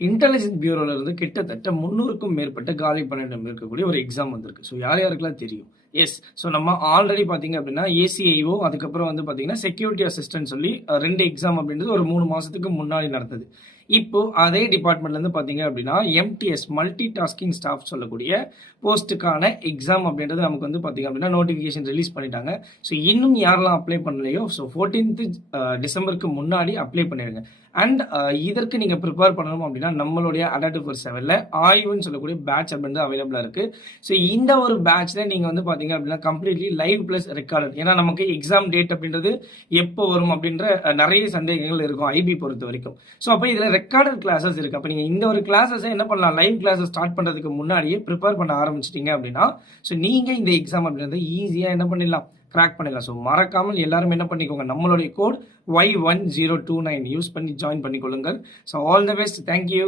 Intelligence பியூரோல இருந்து கிட்டத்தட்ட 300க்கும் மேற்பட்ட காலி பணியிடம் இருக்கக்கூடிய ஒரு எக்ஸாம் வந்திருக்கு. ஸோ யார் யாருக்கெல்லாம் தெரியும்? எஸ். ஸோ நம்ம ஆல்ரெடி பார்த்தீங்க அப்படின்னா, ஏசிஐஓ அதுக்கப்புறம் வந்து பார்த்தீங்கன்னா, செக்யூரிட்டி அசிஸ்டன்ட் சொல்லி 2 எக்ஸாம் அப்படின்றது ஒரு 3 மாசத்துக்கு முன்னாடி நடந்தது. இப்போ அதே டிபார்ட்மெண்ட்லேருந்து பார்த்தீங்க அப்படின்னா, எம்டிஎஸ் மல்டி டாஸ்கிங் ஸ்டாஃப் சொல்லக்கூடிய போஸ்ட்டுக்கான எக்ஸாம் அப்படின்றது நமக்கு வந்து பார்த்தீங்க அப்படின்னா, நோட்டிஃபிகேஷன் ரிலீஸ் பண்ணிட்டாங்க. ஸோ இன்னும் யாரெல்லாம் அப்ளை பண்ணலையோ, ஸோ 14th டிசம்பருக்கு முன்னாடி அப்ளை பண்ணிடுங்க. அண்ட் இதற்கு நீங்கள் ப்ரிப்பேர் பண்ணணும் அப்படின்னா, நம்மளுடைய அடாப்ட் ஃபோர் 7ல ஆய்வுன்னு சொல்லக்கூடிய பேட்ச் அப்படின்றது அவைலபிளாக இருக்குது. ஸோ இந்த ஒரு பேட்ச்சில் நீங்கள் வந்து பார்த்தீங்க அப்படின்னா, கம்ப்ளீட்லி லைவ் ப்ளஸ் ரெக்கார்டட். ஏன்னா நமக்கு எக்ஸாம் டேட் அப்படின்றது எப்போ வரும் அப்படின்ற நிறைய சந்தேகங்கள் இருக்கும் ஐபி பொறுத்த வரைக்கும். ஸோ அப்போ இதில் ரெக்கார்டட் கிளாஸஸ் இருக்குது. அப்போ நீங்கள் இந்த ஒரு கிளாஸஸை என்ன பண்ணலாம், லைவ் கிளாஸஸ் ஸ்டார்ட் பண்ணுறதுக்கு முன்னாடியே ப்ரிப்பேர் பண்ண ஆரம்பிச்சிட்டிங்க அப்படின்னா, ஸோ நீங்கள் இந்த எக்ஸாம் அப்படின்றத ஈஸியாக என்ன பண்ணிடலாம், கிராக் பண்ணிடலாம். ஸோ மறக்காமல் எல்லாரும் என்ன பண்ணிக்கோங்க, நம்மளுடைய கோட் Y1029 யூஸ் பண்ணி ஜாயின் பண்ணிக்கொள்ளுங்கள். So all the best. Thank you.